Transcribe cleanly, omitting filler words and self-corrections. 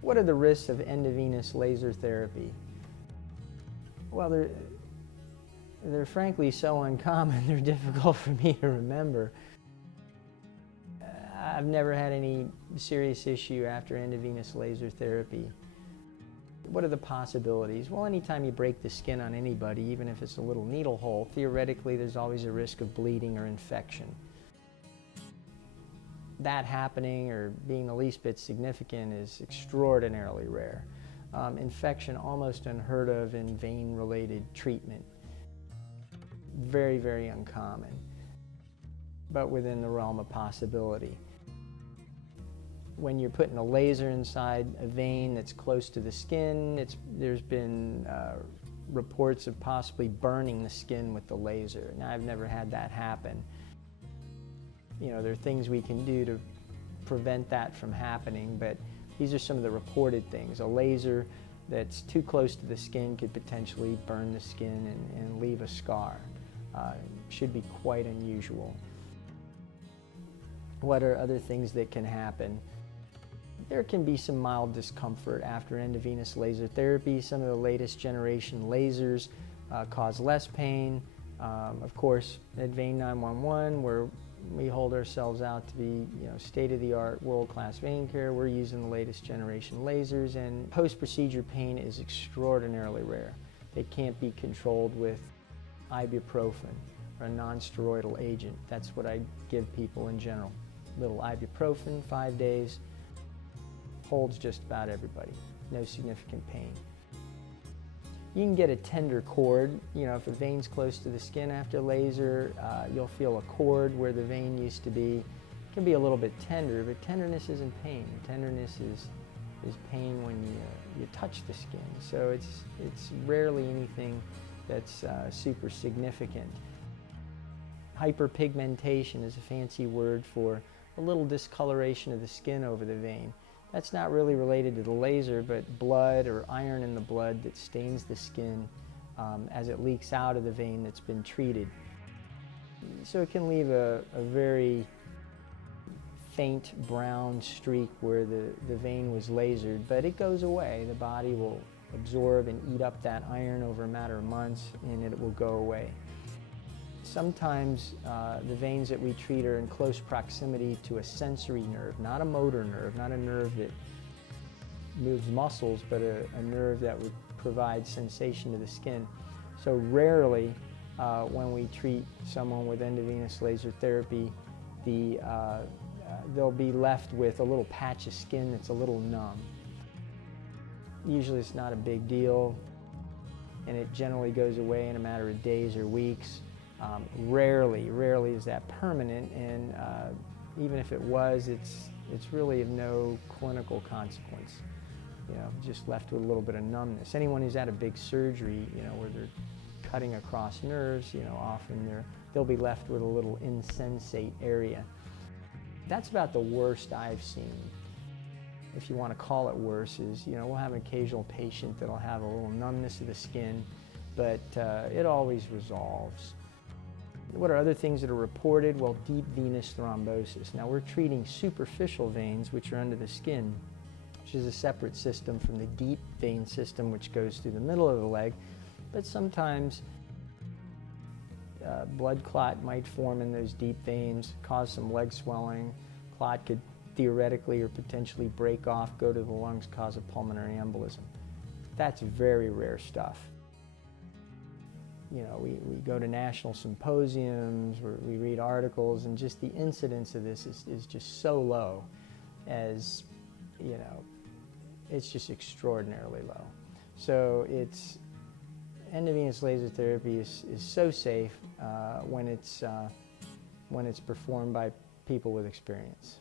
What are the risks of endovenous laser therapy? Well, they're frankly so uncommon, they're difficult for me to remember. I've never had any serious issue after endovenous laser therapy. What are the possibilities? Well, anytime you break the skin on anybody, even if it's a little needle hole, theoretically there's always a risk of bleeding or infection. That happening or being the least bit significant is extraordinarily rare. Infection almost unheard of in vein-related treatment. Very, very uncommon, but within the realm of possibility. When you're putting a laser inside a vein that's close to the skin, there's been reports of possibly burning the skin with the laser. Now, I've never had that happen. You know, there are things we can do to prevent that from happening, but these are some of the reported things. A laser that's too close to the skin could potentially burn the skin and leave a scar. Should be quite unusual. What are other things that can happen? There can be some mild discomfort after endovenous laser therapy. Some of the latest generation lasers cause less pain. Of course, at VEIN911, where we hold ourselves out to be, state-of-the-art, world-class vein care, we're using the latest generation lasers, and post-procedure pain is extraordinarily rare. It can't be controlled with ibuprofen or a non-steroidal agent. That's what I give people in general. Little ibuprofen, 5 days, holds just about everybody. No significant pain. You can get a tender cord. If a vein's close to the skin after laser, you'll feel a cord where the vein used to be. It can be a little bit tender, but tenderness isn't pain. Tenderness is pain when you touch the skin. So it's rarely anything that's super significant. Hyperpigmentation is a fancy word for a little discoloration of the skin over the vein. That's not really related to the laser, but blood or iron in the blood that stains the skin as it leaks out of the vein that's been treated. So it can leave a very faint brown streak where the vein was lasered, but it goes away. The body will absorb and eat up that iron over a matter of months, and it will go away. Sometimes the veins that we treat are in close proximity to a sensory nerve, not a motor nerve, not a nerve that moves muscles, but a nerve that would provide sensation to the skin. So rarely, when we treat someone with endovenous laser therapy, they'll be left with a little patch of skin that's a little numb. Usually it's not a big deal, and it generally goes away in a matter of days or weeks. Rarely is that permanent, and even if it was, it's really of no clinical consequence. Just left with a little bit of numbness. Anyone who's had a big surgery, where they're cutting across nerves, often they'll be left with a little insensate area. That's about the worst I've seen. If you want to call it worse, is we'll have an occasional patient that'll have a little numbness of the skin, but it always resolves. What are other things that are reported? Well, deep venous thrombosis. Now, we're treating superficial veins, which are under the skin, which is a separate system from the deep vein system, which goes through the middle of the leg. But sometimes blood clot might form in those deep veins, cause some leg swelling. Clot could theoretically or potentially break off, go to the lungs, cause a pulmonary embolism. That's very rare stuff. We go to national symposiums, we read articles, and just the incidence of this is just so low, as it's just extraordinarily low. So endovenous laser therapy is so safe when it's performed by people with experience.